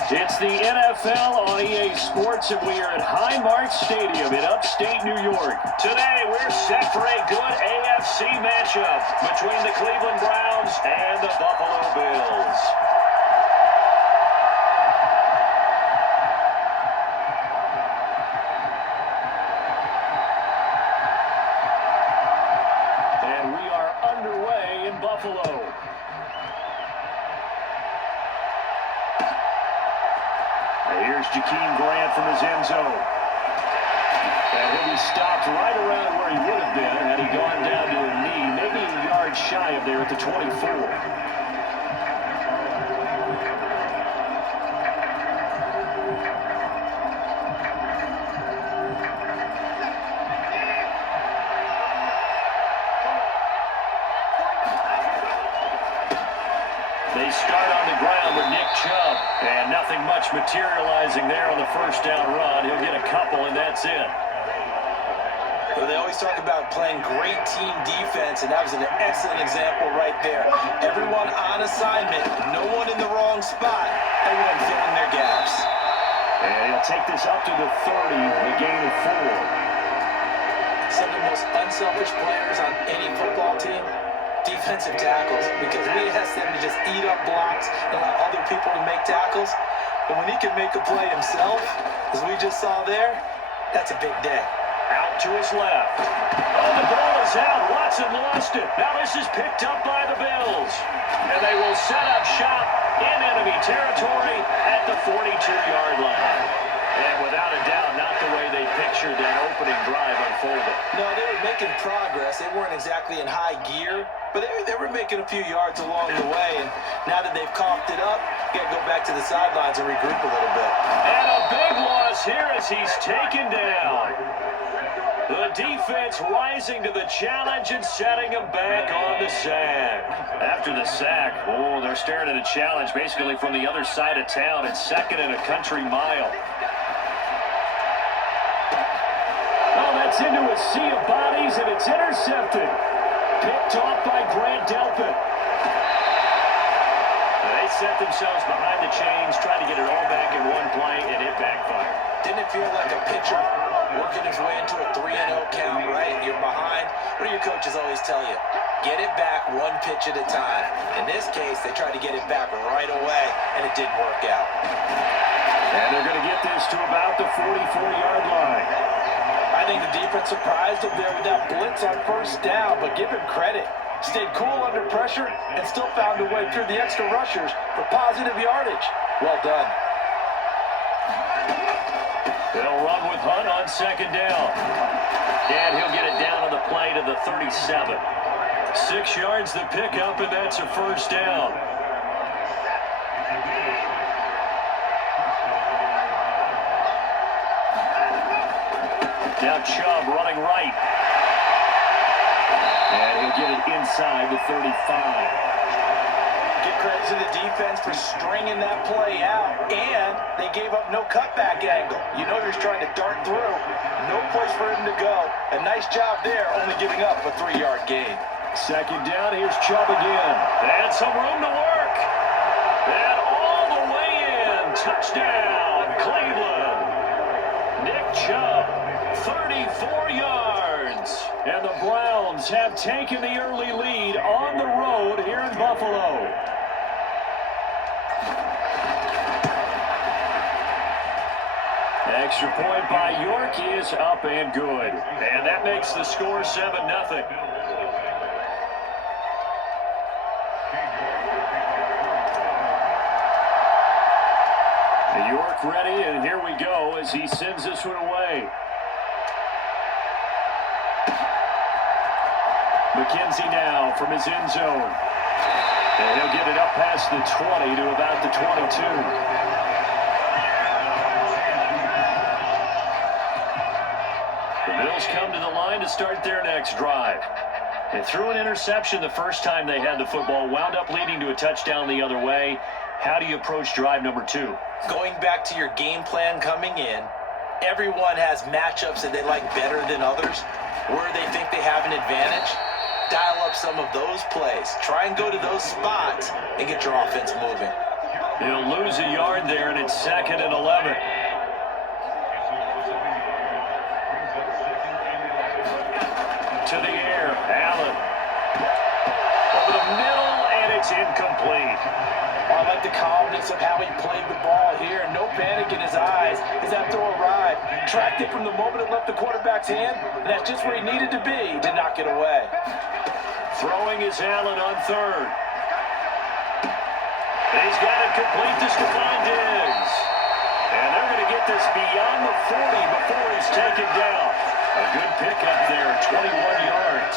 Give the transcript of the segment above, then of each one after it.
It's the NFL on EA Sports, and we are at Highmark Stadium in upstate New York. Today, we're set for a good AFC matchup between the Cleveland Browns and the Buffalo Bills. And we are underway in Buffalo. Here's Jakeem Grant from his end zone. And he'll be stopped right around where he would have been had he gone down to a knee, maybe a yard shy of there at the 24. They start on the ground with Nick Chubb, and nothing much materializing there on the first down run. He'll get a couple, and that's it. Well, they always talk about playing great team defense, and that was an excellent example right there. Everyone on assignment, no one in the wrong spot, everyone filling their gaps. And he'll take this up to the 30, a gain of 4. Some of the most unselfish players on any football team, defensive tackles, because we ask them to just eat up blocks and allow other people to make tackles. But when he can make a play himself, as we just saw there, that's a big day. Out to his left. Oh, the ball is out. Watson lost it. Now this is picked up by the Bills. And they will set up shop in enemy territory at the 42-yard line. And without a doubt, not the way they pictured that opening drive unfolded. No, they were making progress. They weren't exactly in high gear, but they were making a few yards along the way. And now that they've coughed it up, you got to go back to the sidelines and regroup a little bit. And a big loss here as he's taken down. The defense rising to the challenge and setting him back on the sack. After the sack, oh, they're staring at a challenge basically from the other side of town. It's second and a country mile. Well, that's into a sea of bodies, and it's intercepted. Picked off by Grant Delpit. They set themselves behind the chains, tried to get it all back in one play, and it backfired. Didn't it feel like a pitcher working his way into a 3-0 count, right? You're behind. What do your coaches always tell you? Get it back one pitch at a time. In this case, they tried to get it back right away, and it didn't work out. And they're going to get this to about the 44-yard line. I think the defense surprised him there with that blitz on first down, but give him credit. Stayed cool under pressure and still found a way through the extra rushers for positive yardage. Well done. They'll run with Hunt on second down. And he'll get it down on the play to the 37. 6 yards the pickup, and that's a first down. Now Chubb running right. And he'll get it inside the 35. Give credit to the defense for stringing that play out, and they gave up no cutback angle. You know you're trying to dart through. No place for him to go. A nice job there, only giving up a 3-yard gain. Second down, here's Chubb again. And some room to work. And all the way in. Touchdown, Cleveland. Nick Chubb, 34 yards. And the Browns have taken the early lead on the road here in Buffalo. Extra point by York is up and good. And that makes the score 7-0. York ready, and here we go as he sends this one away. McKenzie now from his end zone. And he'll get it up past the 20 to about the 22. The Bills come to the line to start their next drive. They threw an interception the first time they had the football, wound up leading to a touchdown the other way. How do you approach drive number 2? Going back to your game plan coming in, everyone has matchups that they like better than others, where they think they have an advantage. Dial up some of those plays. Try and go to those spots and get your offense moving. He'll lose a yard there, and it's 2nd and 11. To the air, Allen. Over the middle, and it's incomplete. I like the calmness of how he played the ball here. No panic in his eyes as that throw arrived. Tracked it from the moment it left the quarterback's hand, and that's just where he needed to be to knock it away. Throwing is Allen on 3rd. He's got it complete to Stephon Diggs. And they're going to get this beyond the 40 before he's taken down. A good pickup there, 21 yards.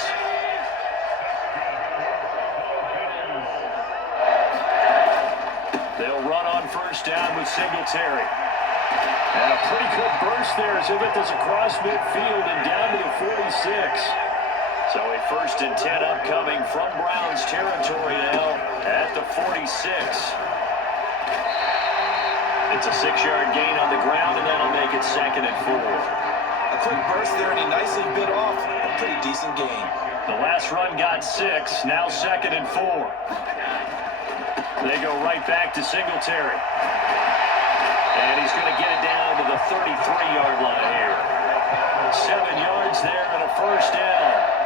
They'll run on 1st down with Singletary. And a pretty good burst there as they get this across midfield and down to the 46. So a 1st and 10 upcoming from Browns territory now at the 46. It's a 6-yard gain on the ground, and that'll make it 2nd and 4. A quick burst there, and he nicely bit off a pretty decent gain. The last run got 6, now 2nd and 4. They go right back to Singletary. And he's going to get it down to the 33-yard line here. 7 yards there and a 1st down.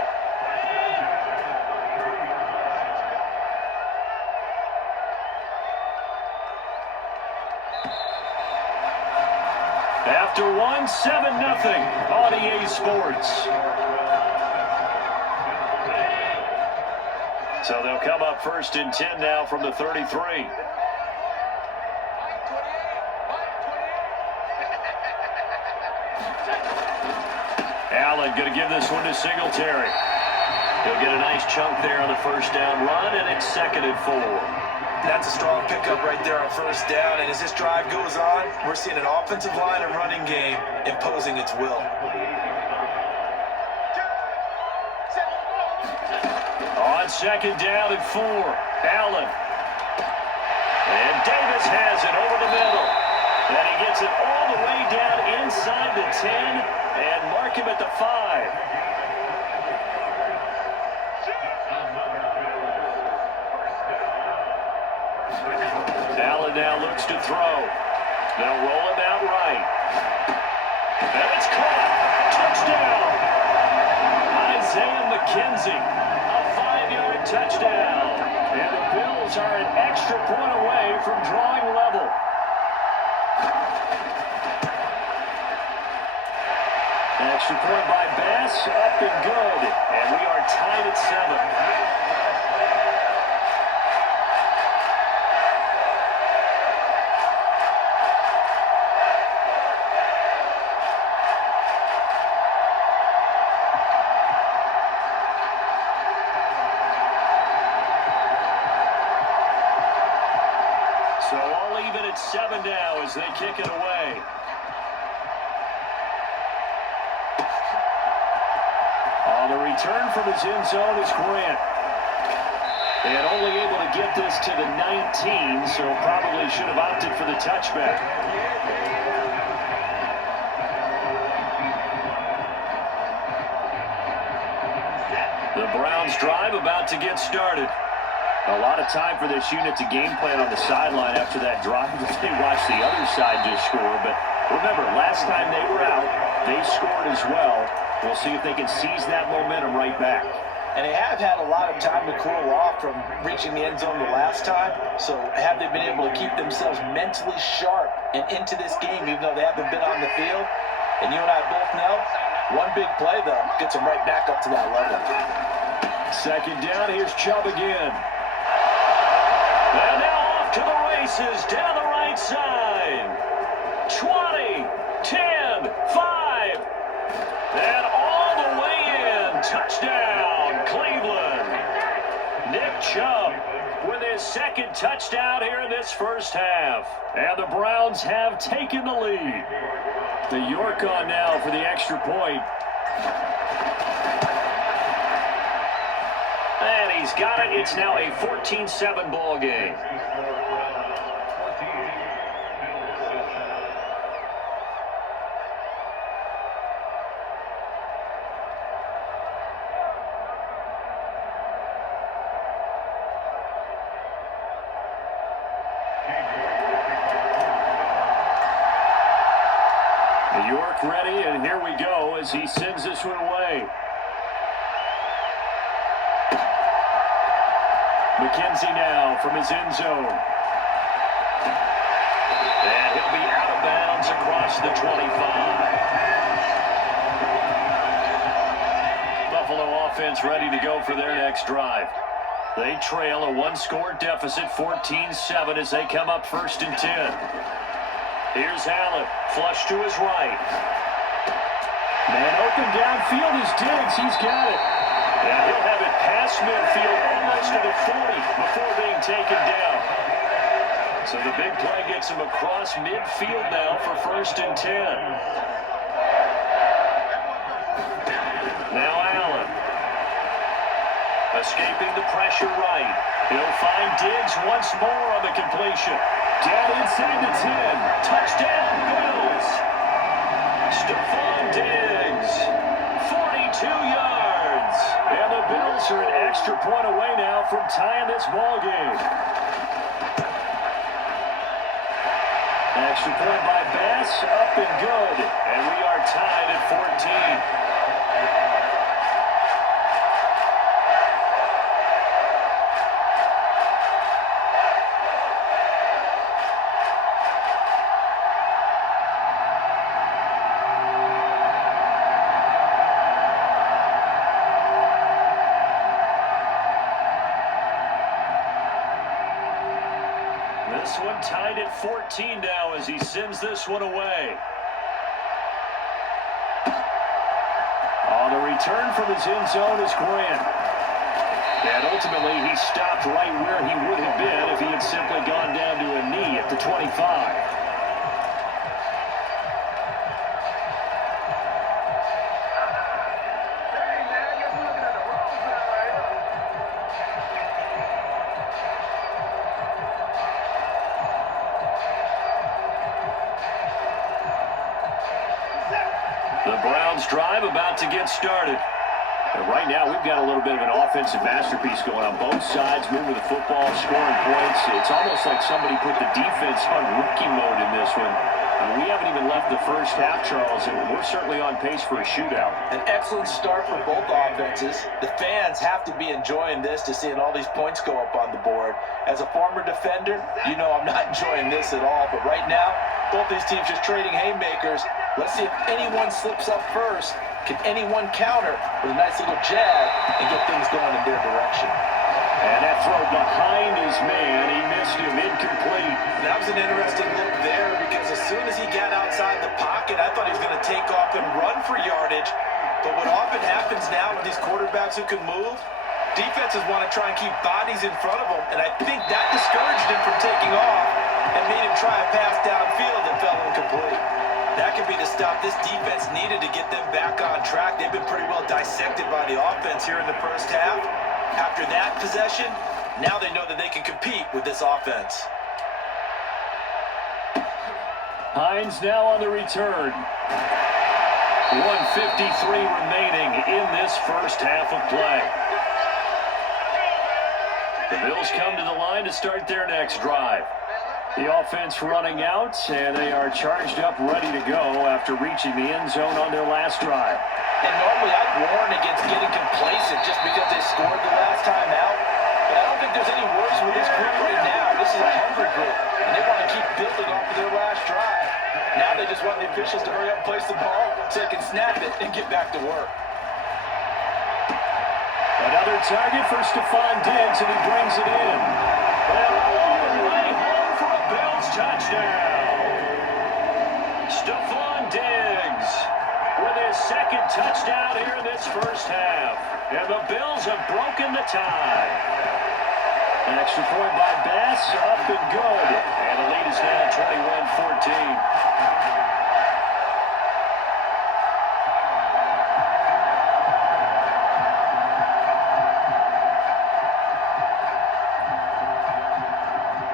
After 1, 7-0 on EA Sports. So they'll come up 1st and 10 now from the 33. Allen going to give this one to Singletary. He'll get a nice chunk there on the 1st down run, and it's 2nd and 4. That's a strong pickup right there on 1st down, and as this drive goes on, we're seeing an offensive line and running game imposing its will. On 2nd down and 4, Allen. And Davis has it over the middle. And he gets it all the way down inside the 10 and mark him at the 5. Allen now looks to throw. They'll roll him out right. And it's caught. Touchdown. Isaiah McKenzie. A 5-yard touchdown. And the Bills are an extra point away from drawing level. Extra point by Bass. Up and good. And we are tied at 7. So all even at 7 now as they kick it away. On the return from his end zone is Grant. And only able to get this to the 19, so probably should have opted for the touchback. The Browns drive about to get started. A lot of time for this unit to game plan on the sideline after that drive if they watch the other side just score. But remember, last time they were out, they scored as well. We'll see if they can seize that momentum right back. And they have had a lot of time to cool off from reaching the end zone the last time. So have they been able to keep themselves mentally sharp and into this game even though they haven't been on the field? And you and I both know, one big play, though, gets them right back up to that level. 2nd down, here's Chubb again. And now off to the races down the right side. 20, 10, 5. And all the way in. Touchdown, Cleveland. Nick Chubb with his 2nd touchdown here in this first half. And the Browns have taken the lead. The York on now for the extra point. And he's got it. It's now a 14-7 ball game. York ready, and here we go as he sends this one away. McKenzie now from his end zone. And he'll be out of bounds across the 25. Buffalo offense ready to go for their next drive. They trail a one-score deficit, 14-7, as they come up 1st and 10. Here's Allen, flush to his right. Man open downfield is Diggs. He's got it. And he'll have it past midfield almost to the 40 before being taken down. So the big play gets him across midfield now for 1st and 10. Now Allen. Escaping the pressure right. He'll find Diggs once more on the completion. Down inside the 10. Touchdown, Bills. Stephon Diggs. 42 yards. And the Bills are an extra point away now from tying this ball game. Extra point by Bass, up and good. And we are tied at 14. This one tied at 14 now as he sends this one away. On the return from his end zone is Grant. And ultimately he stopped right where he would have been if he had simply gone down to a knee at the 25. The Browns drive about to get started. And right now we've got a little bit of an offensive masterpiece going on both sides, moving the football, scoring points. It's almost like somebody put the defense on rookie mode in this one. We haven't even left the first half, Charles, and we're certainly on pace for a shootout. An excellent start for both offenses. The fans have to be enjoying this to seeing all these points go up on the board. As a former defender, you know I'm not enjoying this at all. But right now, both these teams just trading haymakers. Let's see if anyone slips up first. Can anyone counter with a nice little jab and get things going in their direction? And that throw behind his man, he missed him, incomplete. That was an interesting look there because as soon as he got outside the pocket, I thought he was going to take off and run for yardage. But what often happens now with these quarterbacks who can move, defenses want to try and keep bodies in front of them, and I think that discouraged him from taking off and made him try a pass downfield that fell incomplete. That could be the stop this defense needed to get them back on track. They've been pretty well dissected by the offense here in the first half. After that possession, now they know that they can compete with this offense. Hines now on the return. 1:53 remaining in this first half of play. The Bills come to the line to start their next drive. The offense running out, and they are charged up, ready to go after reaching the end zone on their last drive. And normally I'd warn against getting complacent just because they scored the last time out. But I don't think there's any worse with this group right now. This is a hungry group, and they want to keep building off of their last drive. Now they just want the officials to hurry up and place the ball so they can snap it and get back to work. Another target for Stephon Diggs, and he brings it in. And all the way home for a Bills touchdown. Stephon Diggs with his second touchdown here in this first half. And the Bills have broken the tie. An extra point by Bass, up and good. And the lead is now 21-14.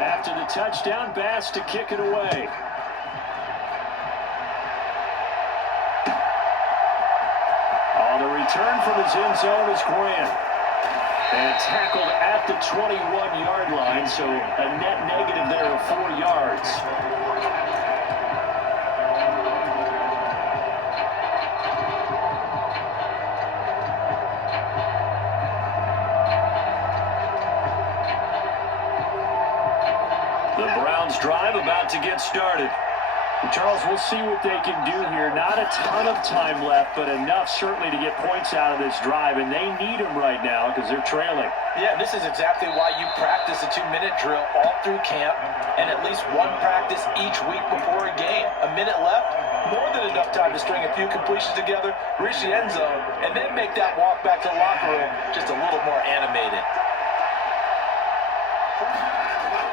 After the touchdown, Bass to kick it away. On the return from his end zone is Grant. And tackled at the 21-yard line, so a net negative there of 4 yards. drive about to get started. Charles, we'll see what they can do here. Not a ton of time left, but enough certainly to get points out of this drive, and they need them right now because they're trailing. Yeah, this is exactly why you practice a 2-minute drill all through camp and at least one practice each week before a game. A minute left, more than enough time to string a few completions together, reach the end zone, and then make that walk back to the locker room just a little more animated.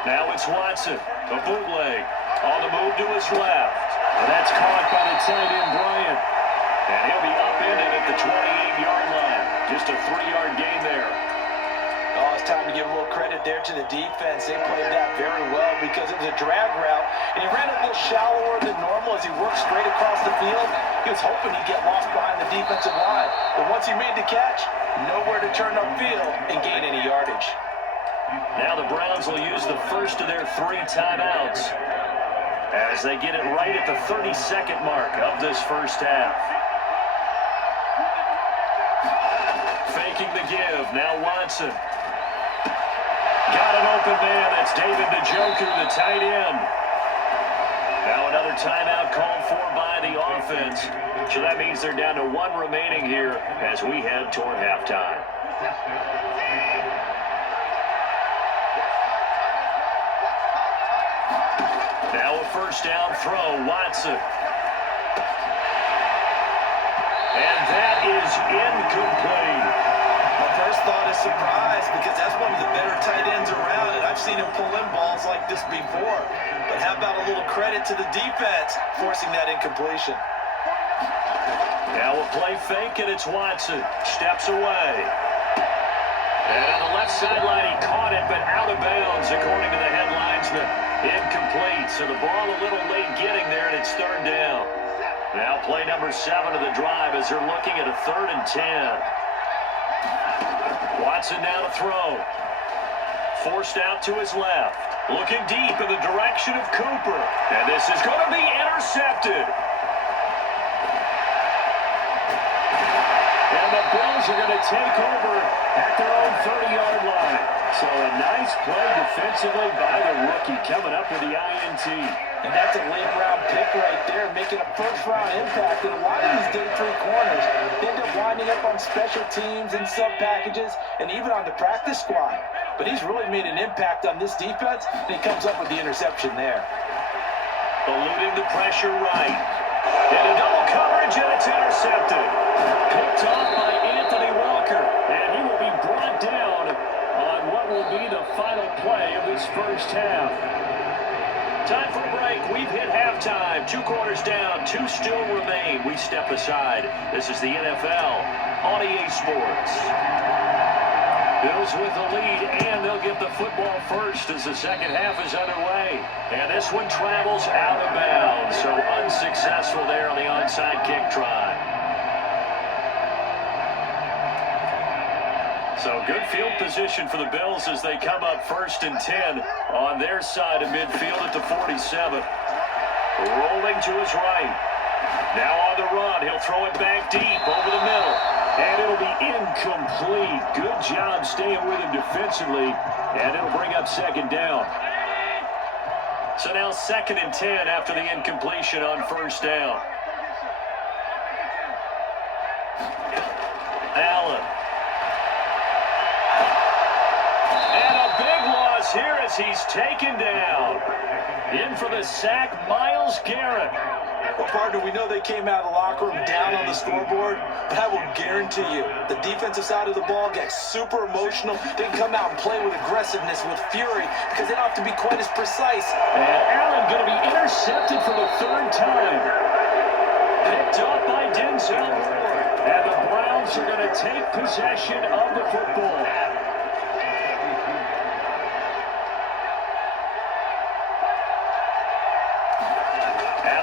Now it's Watson, a bootleg. On the move to his left. And that's caught by the tight end, Bryant. And he'll be upended at the 28-yard line. Just a 3-yard gain there. Oh, it's time to give a little credit there to the defense. They played that very well because it was a drag route. And he ran a little shallower than normal as he worked straight across the field. He was hoping he'd get lost behind the defensive line. But once he made the catch, nowhere to turn upfield and gain any yardage. Now the Browns will use the first of their 3 timeouts as they get it right at the 30-second mark of this first half. Faking the give, now Watson. Got an open man, that's David Njoku, the tight end. Now another timeout called for by the offense. So that means they're down to 1 remaining here as we head toward halftime. Now a first down throw, Watson. And that is incomplete. My first thought is surprise because that's one of the better tight ends around, and I've seen him pull in balls like this before. But how about a little credit to the defense forcing that incompletion? Now a play fake, and it's Watson. Steps away. And on the left sideline, he caught it, but out of bounds, according to the head linesman. Incomplete, so the ball a little late getting there, and it's 3rd down. Now play number 7 of the drive as they're looking at a 3rd and 10. Watson now to throw. Forced out to his left. Looking deep in the direction of Cooper. And this is going to be intercepted. And the Bills are going to take over at their own 30-yard line. So a nice play defensively by the rookie coming up with the INT. And that's a late-round pick right there, making a first-round impact. And a lot of these day 3 corners end up winding up on special teams and sub-packages and even on the practice squad. But he's really made an impact on this defense, and he comes up with the interception there. Eluding the pressure right. And a double coverage, and it's intercepted. Picked off by Anthony Walker, and he will be brought down on what will be the final play of this first half. Time for a break. We've hit halftime. 2 quarters down, 2 still remain. We step aside. This is the NFL on EA Sports. Bills with the lead, and they'll get the football first as the second half is underway. And this one travels out of bounds, so unsuccessful there on the onside kick try. So good field position for the Bills as they come up 1st and 10 on their side of midfield at the 47. Rolling to his right. Now on the run, he'll throw it back deep over the middle. And it'll be incomplete. Good job staying with him defensively. And it'll bring up 2nd down. So now 2nd and 10 after the incompletion on 1st down. Allen. And a big loss here as he's taken down. In for the sack, Myles Garrett. Well, partner, we know they came out of the locker room down on the scoreboard, but I will guarantee you the defensive side of the ball gets super emotional. They can come out and play with aggressiveness, with fury, because they don't have to be quite as precise. And Allen going to be intercepted for the 3rd time. Picked up by Denzel Ward. And the Browns are going to take possession of the football.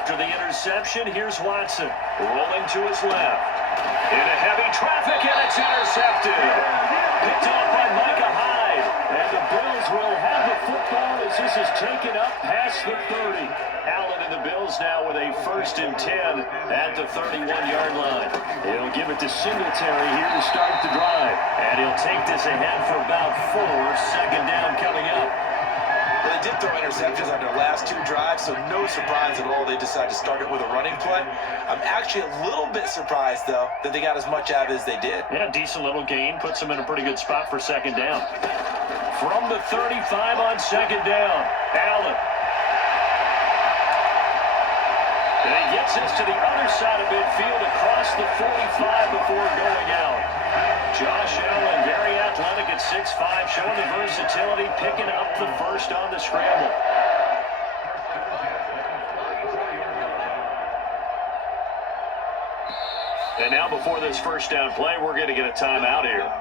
After the interception, here's Watson. Rolling to his left. Into heavy traffic, and it's intercepted. Picked off by Micah Hyde. And the Bills will have the football as this is taken up past the 30. Allen and the Bills now with a 1st and 10 at the 31-yard line. He'll give it to Singletary here to start the drive. And he'll take this ahead for about 4. 2nd down coming up. The did throw interceptions on their last 2 drives, so no surprise at all they decided to start it with a running play. I'm actually a little bit surprised, though, that they got as much out of it as they did. Yeah, decent little gain. Puts them in a pretty good spot for second down. From the 35 on second down, Allen. And he gets this to the other side of midfield across the 45 before going out. Josh Allen, very athletic at 6'5", showing the versatility, picking up the first on the scramble. And now before this first down play, we're going to get a timeout here.